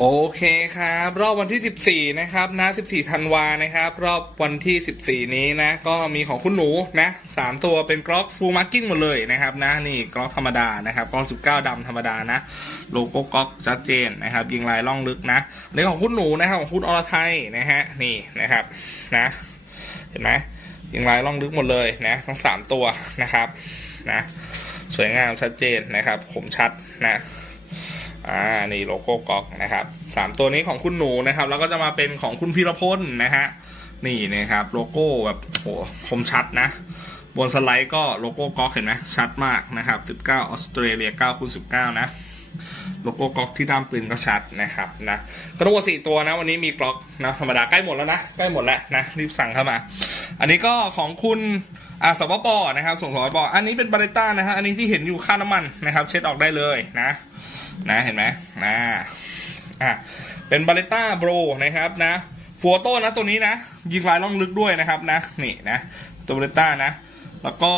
โอเคครับ รอบวันที่ 14 นะครับนะ14ธันวานะครับ รอบวันที่ 14 นี้นะ ก็มีของคุณหนูนะสามตัวเป็นกล็อกฟูลมาร์กิ้งหมดเลยนะครับนะนี่กล็อกธรรมดานะครับกล้อง19ดำธรรมดานะโลโก้กล็อกชัดเจนนะครับ ยิงลายล่องลึกนะนนี้ของคุณหนูนะครับของคุณอรไทยนะฮะนี่นะครับนะเห็นไหมยิงลายล่องลึกหมดเลยนะทั้งสามตัวนะครับนะสวยงามชัดเจนนะครับคมชัดนะ อ่านี่โลโก้ก๊อกนะครับสามตัวนี้ของคุณหนูนะครับ แล้วก็จะมาเป็นของคุณพีรพลนะฮะนี่นะครับโลโก้แบบโหคมชัดนะ บนสไลด์ก็โลโก้ก๊อกเห็นไหมชัดมากนะครับ 19ออสเตรเลีย9คูณ19 นะโลโก้ก๊อกที่ด้ามปืนก็ชัดนะครับนะก็ทั้งหมดสี่ตัวนะวันนี้มีกล็อกนะธรรมดาใกล้หมดแล้วนะใกล้หมดแล้วนะรีบสั่งเข้ามา อันนี้ก็ของคุณอ่าสปปนะครับส่งสปปอันนี้เป็นบาริต้านะฮะอันนี้ที่เห็นอยู่ค่าน้ำมันนะครับ เช็ดออกได้เลยนะ นะเห็นไหมนะอะเป็นบาเลต้าโบรนะครับนะฟัวโต้นะตัวนี้นะ ยิงลายล่องลึกด้วยนะครับนะนี่นะตัวบาเลต้านะ แล้วก็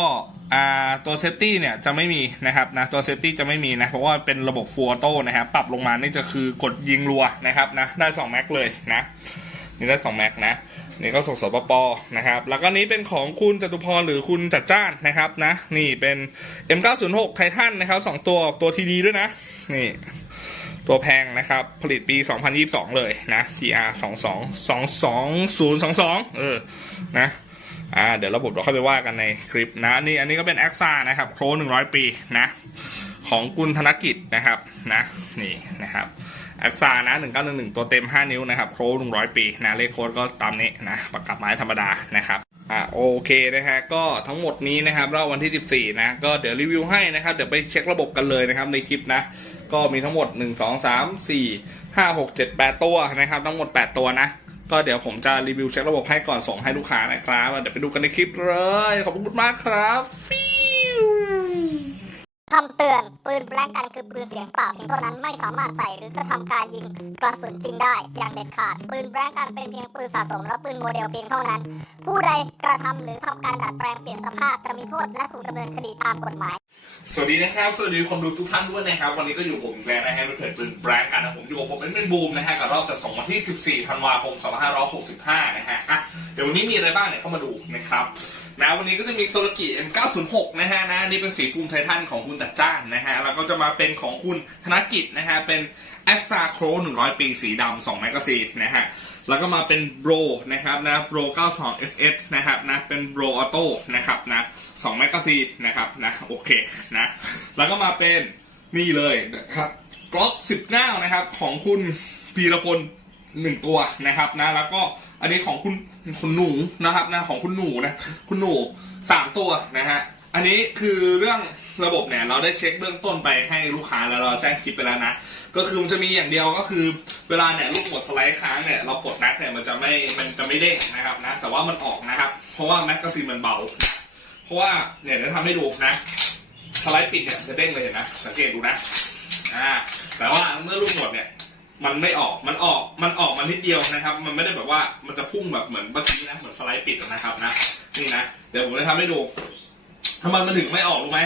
อ่าตัวเซฟตี้เนี่ยจะไม่มีนะครับนะตัวเซฟตี้จะไม่มีนะเพราะว่าเป็นระบบฟัวโต้นะครับปรับลงมานี่จะคือกดยิงรัวนะครับนะได้2แม็กเลยนะ นี่ได้2แม็กนะนี่ก็ส่งสปปนะครับ แล้วก็นี้เป็นของคุณจตุพรหรือคุณจัดจ้านนะครับนะ นี่เป็น M906 ไททันนะครับสองตัวตัวทีดีด้วยนะ นี่ ตัวแพงนะครับ ผลิตปี 2022 เลยนะ TR 22 22022 เออ นะอ่าเดี๋ยวระบบเราค่อยไปว่ากันในคลิปนะนี่อันนี้ก็เป็น a อ a นะครับโคร100ปีนะ ของกุลธนกิจนะครับนะนี่นะครับ แอคซานะ 1911 ตัวเต็ม 5 นิ้วนะครับ โค้ด100 ปีนะ เลขโค้ดก็ตามนี้นะปากกาไม้ธรรมดานะครับอ่าโอเคนะฮะก็ทั้งหมดนี้นะครับรอบวันที่ 14 นะ ก็เดี๋ยวรีวิวให้นะครับ เดี๋ยวไปเช็คระบบกันเลยนะครับในคลิปนะ ก็มีทั้งหมด 1 2 3 4 5 6 7 8 ตัวนะครับ ทั้งหมด 8 ตัวนะ ก็เดี๋ยวผมจะรีวิวเช็คระบบให้ก่อนส่งให้ลูกค้านะครับ เดี๋ยวไปดูกันในคลิปเลย ขอบคุณมากครับฟิว คำเตือนปืนแบล็กกันคือปืนเสียงเปล่าเพียงเท่านั้นไม่สามารถใส่หรือกระทำการยิงกระสุนจริงได้อย่างเด็ดขาด ปืนแบล็กกันเป็นเพียงปืนสะสมและปืนโมเดลเพียงเท่านั้น ผู้ใดกระทำหรือทำการดัดแปลงเปลี่ยนสภาพจะมีโทษและถูกดำเนินคดีตามกฎหมาย สวัสดีนะครับสวัสดีคนดูทุกท่านด้วยนะครับ วันนี้ก็อยู่ผมแกรนนะฮะเป็นเพจปืนแบรนด์กันนะผมอยู่กับผมเป็นเป็นบูมนะฮะกับรอบจะส่งวันที่ 14 ธันวาคม 2565 นะฮะอะเดี๋ยววันนี้มีอะไรบ้างเนี่ยเข้ามาดูนะครับ นะวันนี้ก็จะมีโซลกิ M906 นะฮะนะนี่เป็นสีฟูมไททันของคุณตัดจ้านนะฮะแล้วก็จะมาเป็นของคุณธนกิจนะฮะเป็น a x a c r o 100 ปีสีดำ2แมกกาซีนนะฮะแล้วก็มาเป็นโบรนะครับนะโบร92 FS นะครับนะเป็นโบรออโต้นะครับนะ2แมกกาซีนนะครับนะโอเคนะแล้วก็มาเป็นนี่เลยนะครับกล็อก19 นะครับของคุณพีรพล หนึ่งตัวนะครับนะ แล้วก็อันนี้ของคุณคุณหนูนะครับนะของคุณหนูนะคุณหนูสามตัวนะฮะอันนี้คือเรื่องระบบเนี่ยเราได้เช็คเบื้องต้นไปให้ลูกค้าแล้วเราแจ้งคลิปไปแล้วนะก็คือมันจะมีอย่างเดียวก็คือเวลาเนี่ยลูกหมดสไลด์ค้างเนี่ยเราปลดแม็กเนี่ยมันจะไม่มันจะไม่เด้งนะครับนะแต่ว่ามันออกนะครับ เพราะว่าแม็กกาซีนมันเบา เพราะว่าเนี่ยเดี๋ยวทำให้ดูนะสไลด์ปิดเนี่ยจะเด้งเลยเห็นไหมสังเกตดูนะอ่าแต่ว่าเมื่อลูกหมดเนี่ย มันไม่ออกมันออกมันออกมานิดเดียวนะครับ มันไม่ได้แบบว่ามันจะพุ่งแบบเหมือนเมื่อกี้นะเหมือนสไลด์ปิดนะครับนะนี่นะเดี๋ยวผมจะทำให้ดูทำไมมันถึงไม่ออกรู้ไหม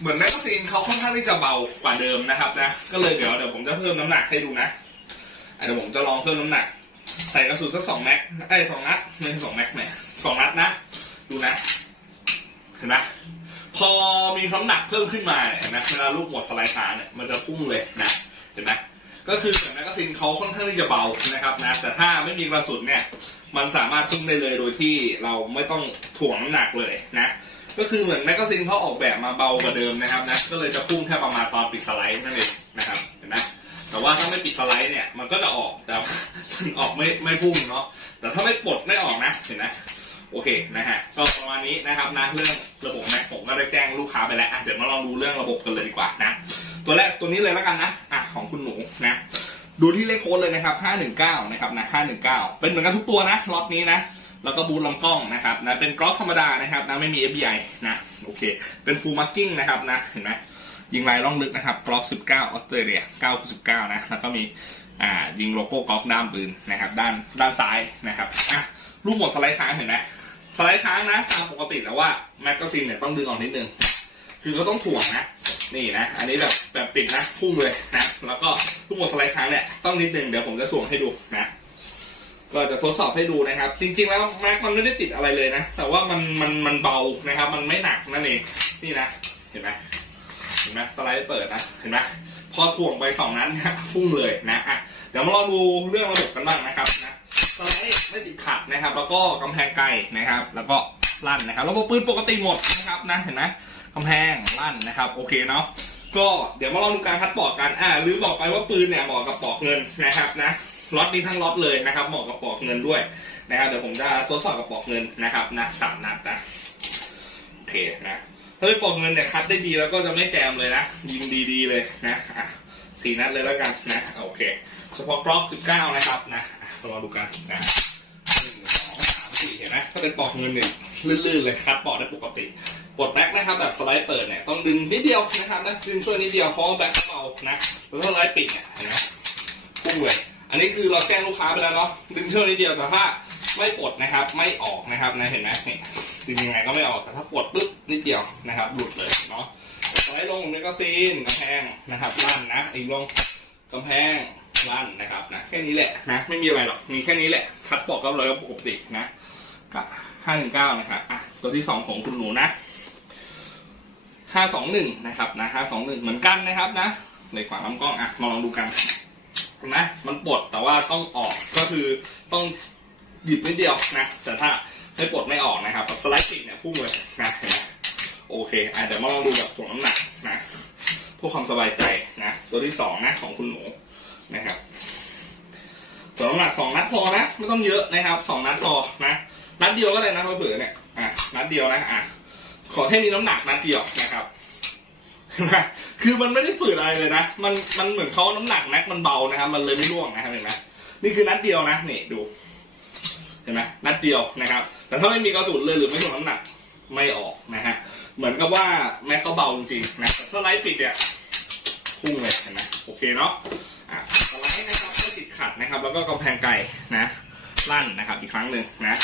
เหมือนแมกกาซีนเขาค่อนข้างที่จะเบากว่าเดิมนะครับนะก็เลยเดี๋ยวเดี๋ยวผมจะเพิ่มน้ำหนักให้ดูนะเดี๋ยวผมจะลองเพิ่มน้ำหนัก ใส่กระสุนสักสองแม็กไอ้สองนัดไม่ใช่สองแม็กแหมสองนัดนะ ดูนะ เห็นไหมพอมีน้ำหนักเพิ่มขึ้นมาเนี่ยเห็นไหมเวลาลูกหมดสไลด์ขาเนี่ยมันจะพุ่งเลยนะเห็นไหม ก็คือเหมือนแมกกาซีนเขาค่อนข้างที่จะเบานะครับนะแต่ถ้าไม่มีกระสุนเนี่ยมันสามารถพุ่งได้เลยโดยที่เราไม่ต้องถ่วงน้ำหนักเลยนะก็คือเหมือนแมกกาซีนเขาออกแบบมาเบากว่าเดิมนะครับนะก็เลยจะพุ่งแค่ประมาณตอนปิดสไลด์นั่นเองนะครับเห็นไหมแต่ว่าถ้าไม่ปิดสไลด์เนี่ยมันก็จะออกแต่ว่ามันออกไม่ไม่พุ่งเนาะแต่ถ้าไม่ปลดไม่ออกนะเห็นไหมโอเคนะฮะก็ประมาณนี้นะครับนะเรื่องระบบแม็กผมก็ได้แจ้งลูกค้าไปแล้วอะเดี๋ยวมาลองดูเรื่องระบบกันเลยดีกว่านะ ตัวแรกตัวนี้เลยแล้วกันนะอะของคุณหนูนะดูที่เลขโค้ดเลยนะครับ519นะครับนะ519 เป็นเหมือนกันทุกตัวนะล็อตนี้นะ แล้วก็บูทลำกล้องนะครับนะเป็นกรอกธรรมดานะครับนะไม่มี FBI นะโอเค เป็นฟูลมาร์กิ้งนะครับนะเห็นไหมยิงลายล่องลึกนะครับกรอก19ออสเตรเลีย9 19นะแล้วก็มีอ่ายิงโลโก้กรอกด้ามปืนนะครับด้านด้านซ้ายนะครับอะลูกหมดสไลด์ค้างเห็นไหมสไลด์ค้างนะตามปกติแล้วว่าแมกกาซีนเนี่ยต้องดึงออกนิดนึง คือเขาต้องถ่วงนะ นี่นะ อันนี้แบบแบบปิดนะพุ่งเลยนะ แล้วก็ลูกหมดสไลด์ค้างเนี่ยต้องนิดนึงเดี๋ยวผมจะถ่วงให้ดูนะ ก็จะทดสอบให้ดูนะครับ จริง ๆ แล้วแม็กมันไม่ได้ติดอะไรเลยนะ แต่ว่ามันมันมันเบานะครับ มันไม่หนักนั่นเองนี่นะ เห็นไหมเห็นไหมสไลด์เปิดนะเห็นไหมพอถ่วงไปสองนั้นนะพุ่งเลยนะอะเดี๋ยวมาลองดูเรื่องระบบกันบ้างนะครับนะสไลด์ไม่ติดขัดนะครับ แล้วก็กำแพงไกลนะครับ แล้วก็ลั่นนะครับระบบปืนปกติหมดนะครับนะเห็นไหม กำแพงลั่นนะครับ โอเคเนาะก็เดี๋ยวมาลองดูการคัดปอกกันอ่าลืมบอกไปว่าปืนเนี่ยเหมาะกับปอกเงินนะครับนะล็อตนี้ทั้งล็อตเลยนะครับเหมาะกับปอกเงินด้วยนะครับเดี๋ยวผมจะทดสอบกับปอกเงินนะครับนะสามนัดนะโอเคนะถ้าไม่ปอกเงินเนี่ยคัดได้ดีแล้วก็จะไม่แจมเลยนะยิงดีๆเลยนะอะสี่นัดเลยแล้วกันนะโอเค เฉพาะกรอบสิบเก้านะครับนะอะลอดูกันนะหนึ่งสองสามสี่เห็นไหมถ้าเป็นปอกเงินเนี่ยลื่นๆเลยคัดปอกได้ปกติ ปลดแบ็คนะครับแบบสไลด์เปิดเนี่ยต้องดึงนิดเดียวนะครับนะดึงช่วยนิดเดียวเพราะแบ็คเบานะแล้วถ้าสไลด์ปิดเนี่ยนไหมพุ่งเลยอันนี้คือเราแจ้งลูกค้าไปแล้วเนาะดึงช่วยนิดเดียวแต่ถ้าไม่ปลดนะครับไม่ออกนะครับนะเห็นไหมเนี่ยดึงยังไงก็ไม่ออกแต่ถ้าปวดปึ๊บนิดเดียวนะครับหลุดเลยเนาะสไลด์ลงเมกาซีนกำแพงนะครับลั่นนะอีกลงกำแพงลั่นนะครับนะแค่นี้แหละนะไม่มีอะไรหรอกมีแค่นี้แหละคัดปอกก็เลยก็ปกตินะกับห้าหนึ่งเก้านะครับอะตัวที่สองของคุณหนูนะ ห้าสองหนึ่งนะครับนะห้าสองหนึ่งเหมือนกันนะครับนะในขวางลำกล้องอะมาลองดูกันนะมันปลดแต่ว่าต้องออกก็คือต้องหยิบนิดเดียวนะ แต่ถ้าไม่ปลดไม่ออกนะครับแบบสไลด์ติดเนี่ยพุ่งเลยนะนไหมโอเคอะเดี๋ยวมาลองดูแบบถ่วงน้ำหนักนะเพื่อความสบายใจนะ ตัวที่สองนะของคุณหนูนะครับถ่วงน้ำหนักสองนัดพอนะไม่ต้องเยอะนะครับสองนัดพอนะนัดเดียวก็ได้นะเผื่อเนี่ยอะนัดเดียวนะอะ ขอแค่มีน้ำหนักนัดเดียวนะครับเห็นไหมคือมันไม่ได้ฝืดอะไรเลยนะ มันมันเหมือนเขาน้ำหนักแม็กมันเบานะครับ มันเลยไม่ร่วงนะครับเห็นไหมนี่คือนัดเดียวนะนี่ดูเห็นไหมนัดเดียวนะครับ แต่ถ้าไม่มีกระสุนเลยหรือไม่ถ่วงน้ำหนักไม่ออกนะฮะ เหมือนกับว่าแม็กเขาเบาจริงๆนะแต่ถ้าไลท์ปิดเนี่ยพุ่งเลยเห็นไหมโอเคเนาะอะสไลด์นะครับไม่ติดขัดนะครับ แล้วก็กำแพงไกลนะลั่นนะครับอีกครั้งหนึ่งนะ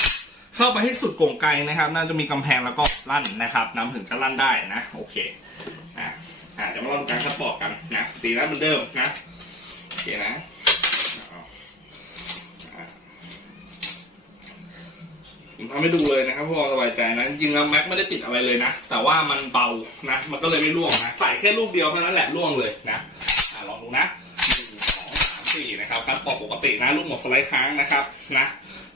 เข้าไปให้สุดโก่งไกลนะครับ น่าจะมีกำแพงแล้วก็ลั่นนะครับนำถึงจะลั่นได้นะ โอเคนะอะเดี๋ยวมาลองการคัดปอกกันนะ สีนั้นเหมือนเดิมนะ โอเคนะผมทำให้ดูเลยนะครับพอควาสบายใจนะจริงแล้วแม็กไม่ได้ติดอะไรเลยนะ แต่ว่ามันเบานะ มันก็เลยไม่ร่วงนะใส่แค่ลูกเดียวเท่านั้นแหละร่วงเลยนะอ่าลองดูนะหนึ่งสองสามสี่นะครับคัดปอกปกตินะลูกหมดสไลด์ค้างนะครับนะ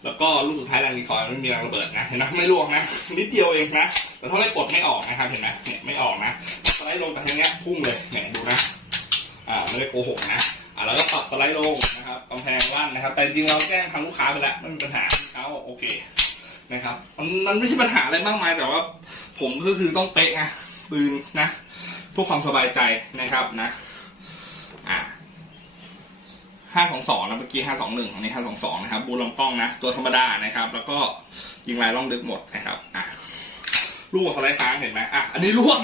แล้วก็ลูกสุดท้ายแรงรีคอยล์ไม่มีแรงระเบิดนะเห็นไหมไม่ร่วงนะนิดเดียวเองนะแต่ถ้าไม่ปลดไม่ออกนะครับเห็นไหมเนี่ยไม่ออกนะสไลด์ลงแต่ทีเนี้ยพุ่งเลยเนี่ยดูนะอ่าไม่ได้โกหกนะอ่าแล้วก็ปรับสไลด์ลงนะครับกำแพงลั่นนะครับ แต่จริงเราแจ้งทางลูกค้าไปแล้วไม่มีปัญหาเขาโอเคนะครับมันมันไม่ใช่ปัญหาอะไรมากมายแต่ว่า ผมก็คือต้องเป๊ะไงปืนนะเพื่อความสบายใจนะครับนะอ่า ห้าสองสองนะเมื่อกี้ห้าสองหนึ่งอันนี้ห้าสองสองนะครับ บูลลำกล้องนะ ตัวธรรมดานะครับ แล้วก็ยิงลายล่องลึกหมดนะครับอะลูกสไลด์ค้างเห็นไหมอะอันนี้ล่วง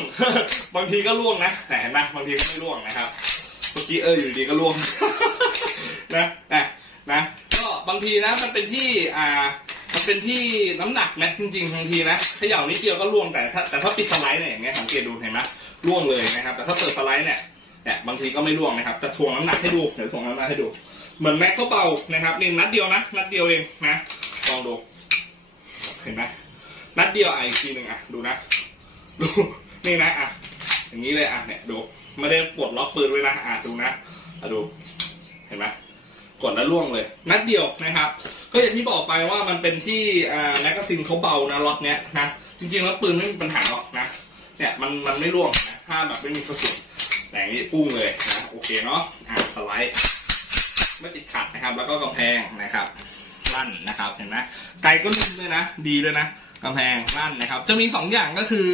บางทีก็ล่วงนะ แต่เห็นไหมบางทีก็ไม่ล่วงนะครับ เมื่อกี้เอออยู่ดีก็ล่วงนะนะนะก็บางทีนะมันเป็นที่อ่ามันเป็นที่น้ำหนักนะจริงๆบางทีนะเขย่านิดเดียวก็ล่วงแต่ถ้าแต่ถ้าปิดสไลด์เนี่ยอย่างเงี้ยสังเกตดูเห็นไหมล่วงเลยนะครับ แต่ถ้าเปิดสไลด์เนี่ย เนี่ยบางทีก็ไม่ล่วงนะครับแต่ถ่วงน้ำหนักให้ดูเดี๋ยวถ่วงน้ำหนักให้ดู เหมือนแม็กก็เบานะครับนี่นัดเดียวนะนัดเดียวเองนะลองดูเห็นไหมนัดเดียวอีกทีหนึ่งอะดูนะดูนี่นะอะอย่างนี้เลยอะเนี่ยดูไม่ได้ปลดล็อกปืนไว้นะอะดูนะอะดูเห็นไหมกดแล้วล่วงเลย นัดเดียวนะครับ ก็อย่างที่บอกไปว่ามันเป็นที่แมกกาซีนเขาเบานะล็อตเนี้ยนะจริงๆแล้วปืนไม่มีปัญหาหรอกนะเนี่ยมันมันไม่ร่วงนะถ้าแบบไม่มีกระสุน แต่งนี้พุ่งเลยนะโอเคเนาะอ่าสไลด์ไม่ติดขัดนะครับ แล้วก็กำแพงนะครับลั่นนะครับเห็นไหมไกลก็นุ่มด้วยนะ ดีด้วยนะกำแพงลั่นนะครับ จะมีสองอย่างก็คือ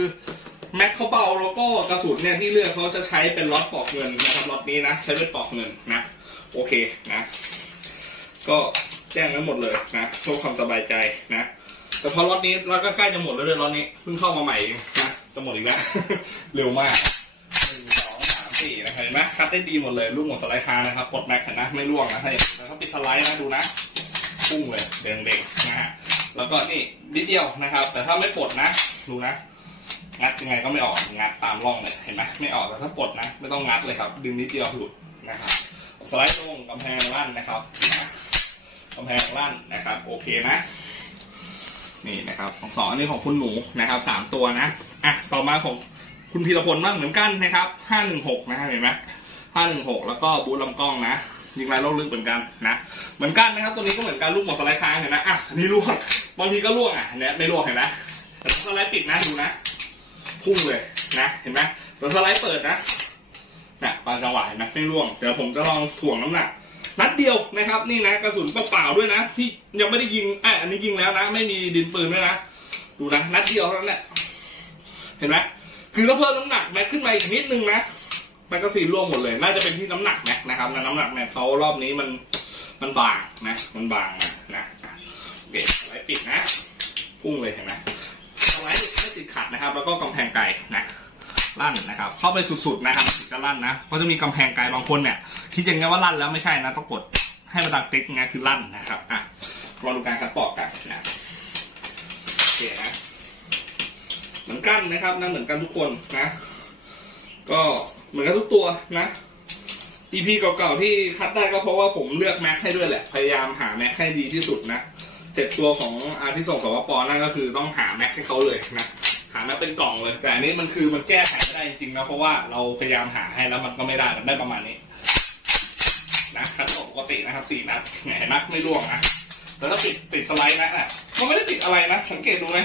แม็กเขาเบาแล้วก็กระสุนเนี่ยที่เลือกเขาจะใช้เป็นล็อตปอกเงินนะครับล็อตนี้นะ ใช้เป็นปอกเงินนะ โอเคนะ ก็แจ้งไว้หมดเลยนะเพื่อความสบายใจนะ แต่พอล็อตนี้เราก็ใกล้จะหมดแล้วด้วยล็อตนี้เพิ่งเข้ามาใหม่นะจะหมดอีกแล้วเร็วมาก สี่นะครับเห็นไหมคัดได้ดีหมดเลยลูกหมดสไลด์คานะครับปลดแม็กซ์เห็นนะไม่ร่วงนะถ้าอย่างแต่ถ้าปิดสไลด์นะดูนะพุ่งเลยเด้งๆนะฮะแล้วก็นี่นิดเดียวนะครับ แต่ถ้าไม่ปลดนะดูนะ งัดยังไงก็ไม่ออกงัดตามร่องเลยเห็นไหมไม่ออกแต่ถ้าปลดนะ ไม่ต้องงัดเลยครับ ดึงนิดเดียวหลุดนะครับสไลด์ลงกำแพงลั่นนะครับกำแพงลั่นนะครับ โอเคนะนี่นะครับของสองอันนี้ของคุณหนูนะครับสามตัวนะอะต่อมาของ คุณพีรพลบ้างเหมือนกันนะครับห้าหนึ่งหกนะเห็นไหมห้าหนึ่งหกแล้วก็บูทลำกล้องนะยิงลายโลกลึกเหมือนกันนะเหมือนกันนะครับตัวนี้ก็เหมือนกันลูกหมดสไลด์ค้างเห็นไหมอะนี่ล่วงบางทีก็ล่วงอะเนี่ยไม่ล่วงเห็นไหมแต่สไลด์ปิดนะดูนะพุ่งเลยนะเห็นไหมแต่สไลด์เปิดนะนะบางจังหวะเห็นไหมไม่ร่วงเดี๋ยวผมจะลองถ่วงน้ำหนักนัดเดียวนะครับ นี่นะกระสุนเปล่าๆด้วยนะ ที่ยังไม่ได้ยิงอะอันนี้ยิงแล้วนะ ไม่มีดินปืนด้วยนะดูนะนัดเดียวเท่านั้นแหละเห็นไหม คือถ้าเพิ่มน้ำหนักแม็กขึ้นมาอีกนิดนึงนะแมกกาซีนร่วงหมดเลย น่าจะเป็นที่น้ำหนักแม็กนะครับแต่น้ำหนักแม็กเขารอบนี้มันมันบางนะ มันบางนะโอเคไว้ปิดนะ พุ่งเลยเห็นไหมเอาไว้ไม่ติดขัดนะครับ แล้วก็กำแพงไกลนะลั่นนะครับ เข้าไปสุดๆนะครับถึงจะลั่นนะเพราะจะมีกำแพงไกลบางคนเนี่ยคิดอย่างไงว่าลั่นแล้วไม่ใช่นะต้องกดให้มันดังติ๊กไงคือลั่นนะครับอะรอดูการคัดปอกกันนะโอเคนะ หมือนกันนะครับนะเหมือนกันทุกคนนะ ก็เหมือนกันทุกตัวนะ EP เก่าๆที่คัดได้ก็เพราะว่าผมเลือกแม็กให้ด้วยแหละ พยายามหาแม็กให้ดีที่สุดนะเจ็ดตัวของอาที่ส่งสวปนั่นก็คือต้องหาแม็กให้เขาเลยนะหาแม็กเป็นกล่องเลย แต่อันนี้มันคือมันแก้ไขไม่ได้จริงๆนะเพราะว่าเราพยายามหาให้แล้วมันก็ไม่ได้มันได้ประมาณนี้นะคัดออกปกตินะครับสี่นัดเห็นไหมไม่ร่วงนะแต่ถ้าปิดปิดสไลด์นะน่ะมันไม่ได้ติดอะไรนะ สังเกตดูไหม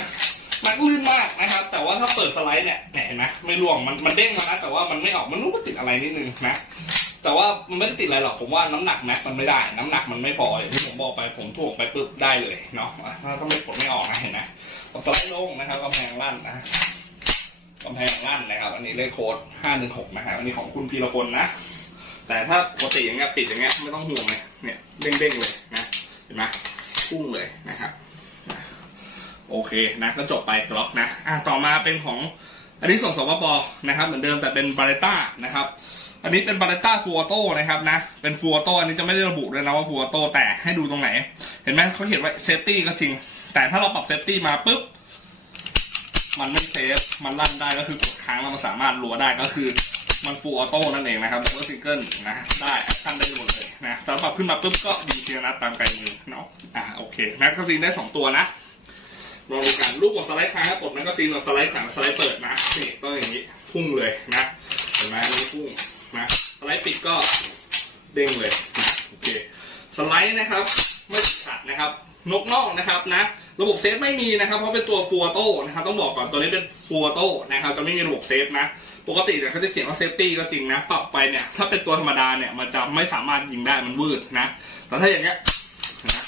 มันลื่นมากนะครับ แต่ว่าถ้าเปิดสไลด์เนี่ยเนี่ยเห็นไหมไม่ร่วงมันมันเด้งมานะแต่ว่ามันไม่ออกมันรู้ว่าติดอะไรนิดนึงนะแต่ว่ามันไม่ได้ติดอะไรหรอกผมว่าน้ำหนักแม็กมันไม่ได้ น้ำหนักมันไม่พออย่างที่ผมบอกไปผมถ่วงไปปุ๊บได้เลยเนาะถ้าต้องไม่กดไม่ออกนะเห็นไหมสไลด์ลงนะครับกำแพงลั่นนะกำแพงลั่นนะครับ อันนี้เลขโค้ดห้าหนึ่งหกนะครับอันนี้ของคุณพีรพลนะ แต่ถ้าปกติอย่างเงี้ยปิดอย่างเงี้ยไม่ต้องห่วงเลยเนี่ยเด้งๆเลยนะเห็นไหมพุ่งเลยนะครับ โอเคนะก็จบไปกล็อกนะอะต่อมาเป็นของอันนี้ส่งสวปนะครับ เหมือนเดิมแต่เป็นบาเลต้านะครับ อันนี้เป็นบาเลต้าฟูอโต้นะครับนะ เป็นฟูอโต้อันนี้จะไม่ได้ระบุเลยนะว่าฟูอโต้แต่ให้ดูตรงไหน เห็นไหมเขาเขียนไว้เซฟตี้ก็จริง แต่ถ้าเราปรับเซฟตี้มาปุ๊บ มันไม่เซฟ มันลั่นได้ก็คือกดค้างแล้วมันสามารถรัวได้ก็คือมันฟูออโต้นั่นเองนะครับดับเบิลซิงเกิลนะได้แอคชั่นได้หมดเลยนะแต่ปรับขึ้นมาปุ๊บก็ยิงเทียนัดตามไกลมือเนาะอะโอเคแม็กกาซีนได้สองตัวนะ ลองดูกันลูกกดสไลด์ค้างแล้วกดแม็กกาซีนกดสไลด์ขวางสไลด์เปิดนะนี่ต้องอย่างนี้พุ่งเลยนะเห็นไหมนนี้พุ่งนะสไลด์ปิดก็เด้งเลยนะโอเคสไลด์นะครับไม่ขัดนะครับนกนอกนะครับนะระบบเซฟไม่มีนะครับเพราะเป็นตัวฟัวโต้นะครับต้องบอกก่อนตัวนี้เป็นฟัวโต้นะครับจะไม่มีระบบเซฟนะปกติเนี่ยเขาจะเขียนว่าเซฟตี้ก็จริงนะปรับไปเนี่ยถ้าเป็นตัวธรรมดาเนี่ยมันจะไม่สามารถยิงได้มันวืดนะแต่ถ้าอย่างเงี้ยนะ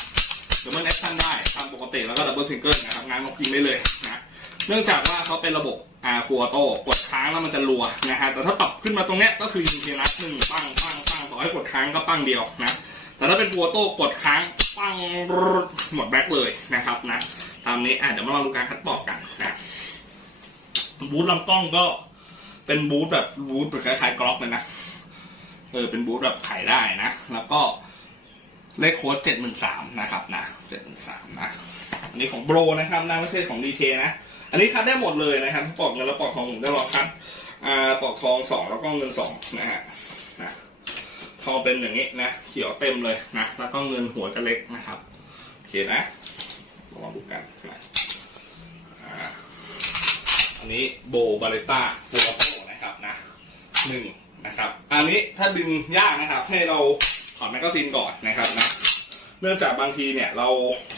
เดับเบิลแอคชั่นได้ตามปกติแล้ว บเบิลซิงเกิลนะครับงานนกยิงได้เลยนะเนื่องจากว่าเขาเป็นระบบอ่าฟัวโต้กดค้างแล้วมันจะรัวนะฮะแต่ถ้าปรับขึ้นมาตรงเนี้ยก็คือยิงทีละนัดหนึ่งปั้งปั้งปั้งต่อให้กดค้างก็ปั้งเดียวนะแต่ถ้าเป็นฟัวโต้กดค้างปั้งหมดแบ็คเลยนะครับนะตามนี้อะเดี๋ยวมาลองดูการคัดปอกกันนะบูทลำกล้องก็เป็นบูทแบบบูทแบบคล้ายๆกล็อกเลยนะเออเป็นบูทแบบไขได้นะ แล้วก็เลขโค้ดเจ็ดหนึ่งสามนะครับนะเจ็ดหนึ่งสามนะ อันนี้ของโบรนะครับนะไม่ใช่ของดีเคนะ อันนี้คัดได้หมดเลยนะครับปอกเงินและปอกทองผมได้รอคัดอ่าปอกทองสองแล้วก็เงินสองนะฮะนะทองเป็นอย่างนี้นะเขียวเต็มเลยนะแล้วก็เงินหัวจะเล็กนะครับโอเคนะลองดูกันนะอันนี้โบบาเลต้าฟูโตนะครับนะหนึ่งนะครับ อันนี้ถ้าดึงยากนะครับ ให้เราถอดแมกกาซีนก่อนนะครับนะ เนื่องจากบางทีเนี่ยเรา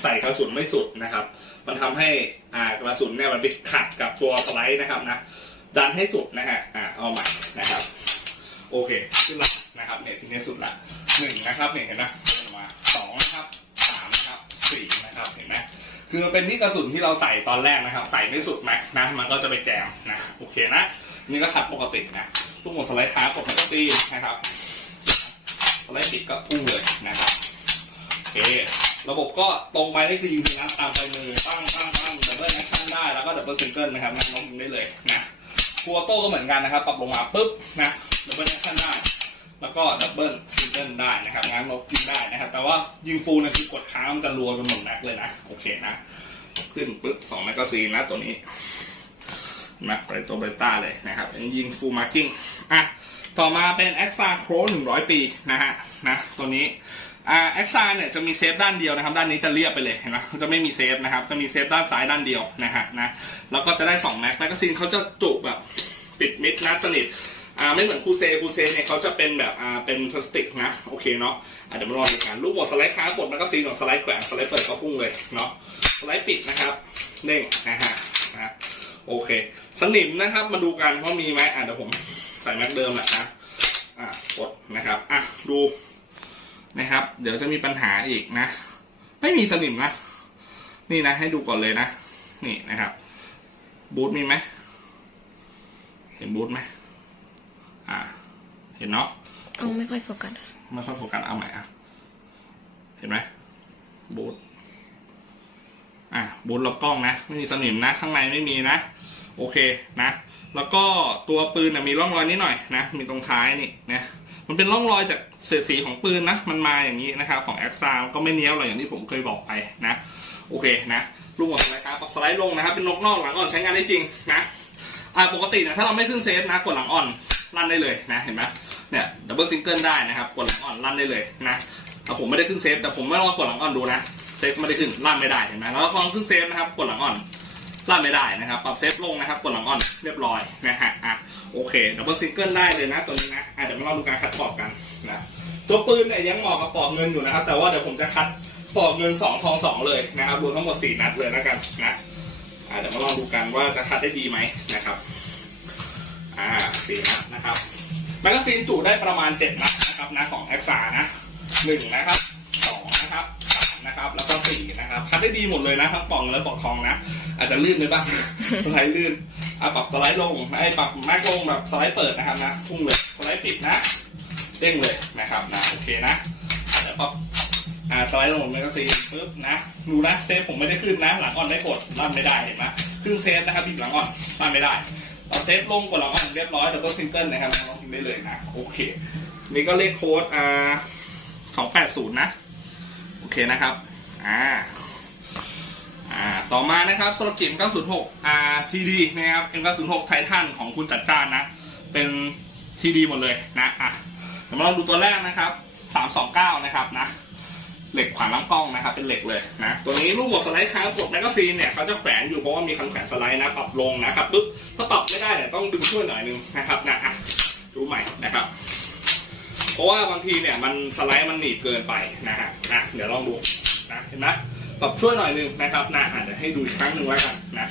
ใส่กระสุนไม่สุดนะครับ มันทำให้อ่ากระสุนเนี่ยมันไปขัดกับตัวสไลด์นะครับนะดันให้สุดนะฮะอ่าเอาใหม่นะครับ โอเคขึ้นละนะครับเนี่ยทีนี้สุดละหนึ่งนะครับเนี่ยเห็นไหมมาสองนะครับสามนะครับสี่นะครับเห็นไหมคือมันเป็นที่กระสุนที่เราใส่ตอนแรกนะครับ ใส่ไม่สุดแม็กนะมันก็จะไปแจมนะโอเคนะนี่ก็คัดปกตินะทุกหมดสไลด์ค้ากดแมกกาซีนะครับสไลด์ปิดก็พุ่งเลยนะครับ เค ระบบก็ตรงไปนี่คือยิงทีนัดตามไปมือตั้งตั้งตั้งดับเบิลแอคชั่นได้แล้วก็ดับเบิลซิงเกิลนะครับนั่งน้องได้เลยนะฟัวโต้ก็เหมือนกันนะครับ ปรับลงมาปุ๊บนะดับเบิลแอคชั่นได้ แล้วก็ดับเบิลซิงเกิลได้นะครับง้างนกยิงได้นะครับ แต่ว่ายิงฟูลนี่ยคือกดค้างมันจะรัวจนหมดแม็กเลยนะโอเคนะขึ้นปุ๊บสองแมกกาซีนนะตัวนี้เห็นไหมไปตัวเบต้าเลยนะครับอันนี้ยิงฟูลมาร์กิ้งอะต่อมาเป็น a x a c r o 100ปีนะฮะนะตัวนี้ อ่า a x a เนี่ยจะมีเซฟด้านเดียวนะครับ ด้านนี้จะเรียบไปเลยเห็นไหมจะไม่มีเซฟนะครับ จะมีเซฟด้านซ้ายด้านเดียวนะฮะนะแล้วก็จะได้2แม็กแมกกาซีนเขาจะจุแบบปิดมิดนะสนิทอ่าไม่เหมือนคูเซคูเซเนี่ยเขาจะเป็นแบบอ่าเป็นพลาสติกนะโอเคเนาะอะเดี๋ยวมาลองดูกันรูปบทสไลด์ค้างกดแมกกาซีนกับสไลด์แขวนสไลด์เปิดก็พุ่งเลยเนาะสไลด์ปิดนะครับเด้งนะฮะนะโอเค สนิมนะครับมาดูกันว่ามีไหมอะเดี๋ยวผมใส่แม็กเดิมแหละนะอะกดนะครับอะดู นะครับ เดี๋ยวจะมีปัญหาอีกนะ ไม่มีสนิมนะ นี่นะ ให้ดูก่อนเลยนะ นี่นะครับ บูทมีไหมเห็นบูทไหมอะเห็นเนาะเอาไม่ค่อยโฟกัสไม่ค่อยโฟกัสเอาใหม่อะ เห็นไหมบูทอะ บูทรอบกล้องนะ ไม่มีสนิมนะ ข้างในไม่มีนะ โอเคนะ แล้วก็ตัวปืนนะมีร่องรอยนิดหน่อยนะ มีตรงท้ายนี่นะ มันเป็นร่องรอยจากเศษสีของปืนนะ มันมาอย่างนี้นะครับ ของแอคซาก็ไม่เนี้ยวหรอกอย่างที่ผมเคยบอกไปนะ โอเคนะ ลูกหมดสไลด์ครับปรับสไลด์ลงนะครับ เป็นนกนอกหลังอ่อนใช้งานได้จริงนะ อ่าปกตินะถ้าเราไม่ขึ้นเซฟนะ กดหลังอ่อนลั่นได้เลยนะ เห็นไหมเนี่ยดับเบิลซิงเกิลได้นะครับ กดหลังอ่อนลั่นได้เลยนะแต่ผมไม่ได้ขึ้นเซฟ แต่ผมไม่ลองกดหลังอ่อนดูนะ เซฟไม่ได้ขึ้นลั่นไม่ได้เห็นไหมแล้วลองขึ้นเซฟนะครับกดหลังอ่อนลั่นไม่ได้นะครับปรับเซฟลงนะครับกดหลังอ่อนเรียบร้อยนะฮะอะโอเคดับเบิลซิงเกิลได้เลยนะตัวนี้นะอะเดี๋ยวมาลองดูการคัดปอกกันนะตัวปืนเนี่ยยังเหมาะกับปอกเงินอยู่นะครับ แต่ว่าเดี๋ยวผมจะคัดปอกเงินสองทองสองเลยนะครับรวมทั้งหมดสี่นัดเลยแล้วกันนะอะเดี๋ยวมาลองดูกันว่าจะคัดได้ดีไหมนะครับอ่าสี่นัดนะครับแมกกาซีนจุได้ประมาณเจ็ดนัดนะครับนะของแอคซานะหนึ่งนะครับสองนะครับสาม นะครับ แล้วก็สี่นะครับ คัดได้ดีหมดเลยนะทั้งปล่องและปลอกทองนะ อาจจะลื่นไปบ้าง สไลด์ลื่นอะปรับสไลด์ลงไอ้ปรับแม็กลงแบบสไลด์เปิดนะครับนะ พุ่งเลย สไลด์ปิดนะ เด้งเลยนะครับนะ โอเคนะอะเดี๋ยวปรับอ่าสไลด์ลงแมกกาซีนปุ๊บนะดูนะเซฟผมไม่ได้ขึ้นนะ หลังอ่อนได้กดลั่นไม่ได้เห็นไหมขึ้นเซฟนะครับบีบหลังอ่อนลั่นไม่ได้เอาเซฟลงกดหลังอ่อนเรียบร้อยแต่ต้นซิงเกิลนะครับลองพิมพ์ได้เลยนะ โอเค นี่ก็เลขโค้ดอ่าสองแปดศูนย์นะ โอเคนะครับ อ่า อ่า ต่อมานะครับสโลกิม906 R TD นะครับ M906 ไททันของคุณจัดจ้านนะ เป็น TD หมดเลยนะ อะเดี๋ยวมาลองดูตัวแรกนะครับ 329 นะครับนะ เหล็กขวานลำกล้องนะครับ เป็นเหล็กเลยนะ ตัวนี้ลูกบดสไลด์ค้างกดแมกกาซีนเนี่ยเขาจะแขวนอยู่เพราะว่ามีคันแขวนสไลด์นะ ปรับลงนะครับปึ๊บ ถ้าปรับไม่ได้เนี่ยต้องดึงช่วยหน่อยนึงนะครับนะ อะ ดูใหม่นะครับ เพราะว่าบางทีเนี่ยมันสไลด์มันหนีบเกินไปนะฮะนะเดี๋ยวลองดูนะเห็นไหมปรับช่วยหน่อยนึงนะครับนะอะเดี๋ยวให้ดูอีกครั้งหนึ่งไว้กันนะ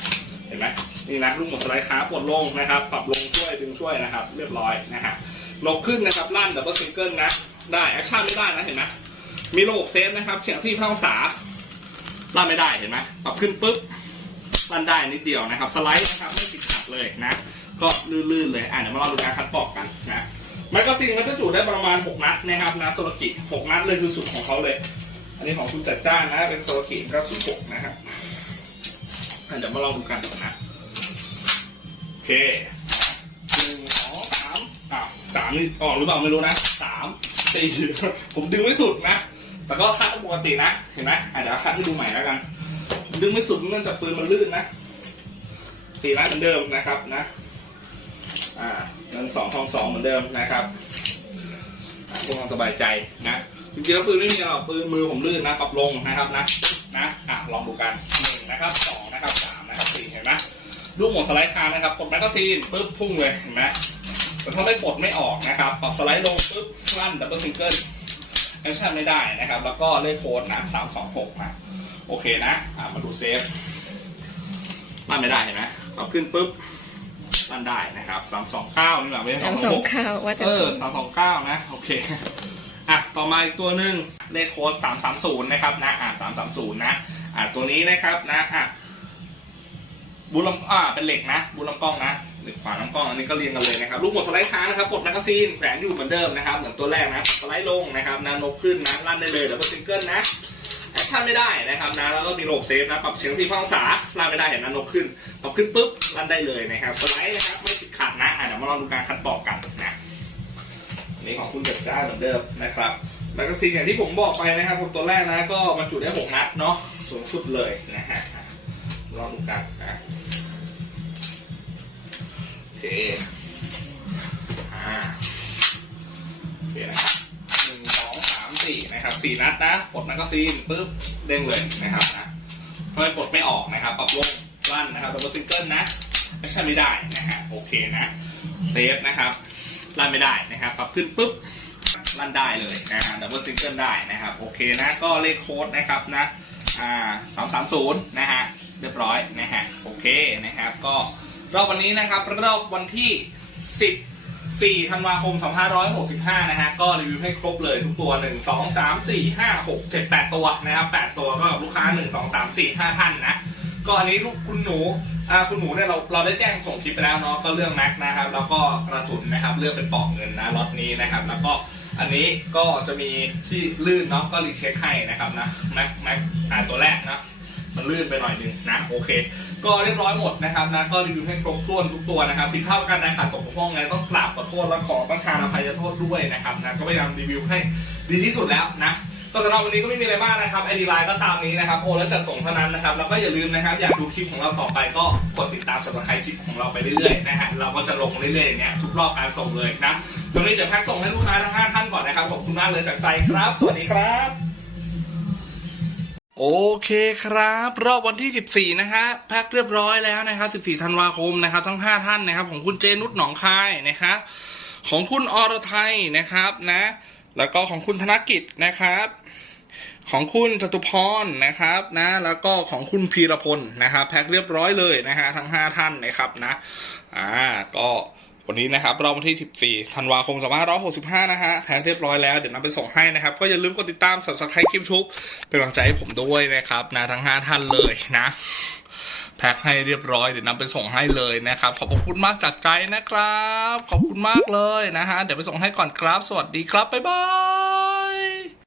เห็นไหมนี่นะลูกหมดสไลด์ค้างกดลงนะครับ ปรับลงช่วยดึงช่วยนะครับ เรียบร้อยนะฮะลงขึ้นนะครับลั่นดับเบิลซิงเกิลนะได้แอคชั่นไม่ได้นะเห็นไหมมีระบบเซฟนะครับเฉียงที่พังษาลั่นไม่ได้เห็นไหมปรับขึ้นปุ๊บลั่นได้นิดเดียวนะครับ สไลด์นะครับไม่ติดขัดเลยนะ ก็ลื่นๆเลยอะเดี๋ยวมาลองดูการคัดปอกกันนะ แมกกาซีนมันจะจุได้ประมาณ 6 นัดนะครับนะโซลกิ6นัดเลยคือสุดของเขาเลย อันนี้ของคุณจัดจ้านนะ เป็นโซลกิ96นะครับอะเดี๋ยวมาลองดูกันนะโอเคหนึ่งสองสามอ้าวสามนี่ออกหรือเปล่าไม่รู้นะสามสี่ผมดึงไม่สุดนะ แต่ก็คัดปกตินะ เห็นไหมเดี๋ยวคัดให้ดูใหม่แล้วกัน ดึงไม่สุดเนื่องจากปืนมันลื่นนะสี่นัดเหมือนเดิมนะครับนะ อ่าเงินสองทองสองเหมือนเดิมนะครับอ่าพวกเราสบายใจนะจริงๆแล้วปืนไม่มีหรอกปืนมือผมลื่นนะปรับลงนะครับนะนะอะลองดูกันหนึ่งนะครับสองนะครับสามนะครับสี่เห็นไหมลูกหมดสไลด์คานนะครับกดแมกกาซีนปุ๊บพุ่งเลยเห็นไหมแต่ถ้าไม่ปลดไม่ออกนะครับปรับสไลด์ลงปุ๊บลั่นดับเบิลซิงเกิลแอคชั่นไม่ได้นะครับ แล้วก็เลขโค้ดนะสามสองหกนะโอเคนะอะมาดูเซฟลั่นไม่ได้เห็นไหมปรับขึ้นปุ๊บ ลั่นได้นะครับสามสองเก้านี่แหละไม่ใช่สามสสอองงหกข้าวว่าจะเออสามสองเก้านะ โอเค อะ ต่อมาอีกตัวหนึ่งเลขโค้ดสามสามศูนย์นะครับนะ อะสามสามศูนย์นะ อะ ตัวนี้นะครับนะ อะ บุลำอ่า เป็นเหล็กนะ บุลำกล้องนะเหล็กขวาลำกล้อง อันนี้ก็เรียงกันเลยนะครับ ลูกหมดสไลด์ค้างนะครับกดแมกกาซีนแขวนอยู่เหมือนเดิมนะครับ เหมือนตัวแรกนะ สไลด์ลงนะครับนะนกขึ้นนะลั่นได้เลยแล้วก็ซิงเกิลนะ แอคชั่นไม่ได้นะครับนะแล้วก็มีโหลบเซฟนะปรับเฉียงสี่องศาลั่นไม่ได้เห็นนะนกขึ้นปรับขึ้นปุ๊บลั่นได้เลยนะครับสไลด์นะครับไม่ติดขัดนะอะเดี๋ยวมาลองดูการคัดปอกกันนะนนี้ของคุณเกิดจ้าเหมือนเดิมนะครับแมกกาซีนอย่างที่ผมบอกไปนะครับผมตัวแรกนะก็บรรจุได้หกนัดเนาะสูงสุดเลยนะฮะลองดูกันนะเคอ่า สี่นะครับสี่นัดนะปลดแมกกาซีนปุ๊บเด้งเลยนะครับนะทำไมปดไม่ออกนะครับ ปรับวงลั่นนะครับดับเบิลซิงเกิลนะไม่ใช่ไม่ได้นะฮะโอเคนะเซฟนะครับลั่นไม่ได้นะครับ ปรับขึ้นปุ๊บลั่นได้เลยนะฮะดับเบิลซิงเกิลได้นะครับโอเคนะก็เลขโค้ดนะครับนะอ่าสามสามศูนย์นะฮะเรียบร้อยนะฮะโอเคนะครับ ก็รอบวันนี้นะครับรอบวันที่10 4ธันวาคม 2565 นะฮะ ก็รีวิวให้ครบเลยทุกตัว 1 2 3 4 5 6 7 8 ตัวนะครับ 8 ตัวก็กับลูกค้า 1 2 3 4 5 ท่านนะ ก็อันนี้ลูกคุณหนูอ่าคุณหนูเนี่ยเราเราได้แจ้งส่งคลิปไปแล้วเนาะ ก็เรื่องแม็กนะครับ แล้วก็กระสุนนะครับ เลือกเป็นปอกเงินนะล็อตนี้นะครับ แล้วก็อันนี้ก็จะมีที่ลื่นเนาะ ก็รีเช็คให้นะครับนะ แม็กแม็กอ่าตัวแรกนะ มันลื่นไปหน่อยนึงนะโอเค ก็เรียบร้อยหมดนะครับนะก็รีวิวให้ครบถ้วนทุกตัวนะครับผิดพลาดกันใดขาดตกบกพร่องไงต้องกราบขอโทษและขอประทานอภัยโทษด้วยนะครับนะก็พยายามรีวิวให้ดีที่สุดแล้วนะก็สำหรับวันนี้ก็ไม่มีอะไรมากนะครับไอดีไลน์ก็ตามนี้นะครับโอนแล้วจัดส่งเท่านั้นนะครับแล้วก็อย่าลืมนะครับอยากดูคลิปของเราต่อไปก็กดติดตามสำหรับใครคลิปของเราไปเรื่อยๆนะฮะเราก็จะลงเรื่อยๆอย่างเงี้ยทุกรอบการส่งเลยนะส่วนวันนี้เดี๋ยวแพ็คส่งให้ลูกค้าทั้งห้าท่านก่อนนะครับขอบคุณมากเลยจากใจครับ สวัสดีครับ โอเคครับ รอบวันที่ 14 นะฮะแพ็คเรียบร้อยแล้วนะครับ14ธันวาคมนะครับ ทั้ง 5 ท่านนะครับ ของคุณเจนุชหนองคายนะครับของคุณอรไทยนะครับนะ แล้วก็ของคุณธนกิจนะครับ ของคุณจตุพรนะครับนะ แล้วก็ของคุณพีรพลนะครับ แพ็คเรียบร้อยเลยนะฮะทั้ง 5 ท่านนะครับนะ อ่าก็ วันนี้นะครับรอบวันที่ 14 ธันวาคม 2565 นะฮะแพ็คเรียบร้อยแล้วเดี๋ยวนำไปส่งให้นะครับ ก็อย่าลืมกดติดตาม subscribe คลิปทุกเป็นกำลังใจให้ผมด้วยนะครับนะทั้ง 5 ท่านเลยนะแพ็คให้เรียบร้อยเดี๋ยวนำไปส่งให้เลยนะครับ ขอบพระคุณมากจากใจนะครับ ขอบคุณมากเลยนะฮะเดี๋ยวไปส่งให้ก่อนครับ สวัสดีครับบ๊ายบาย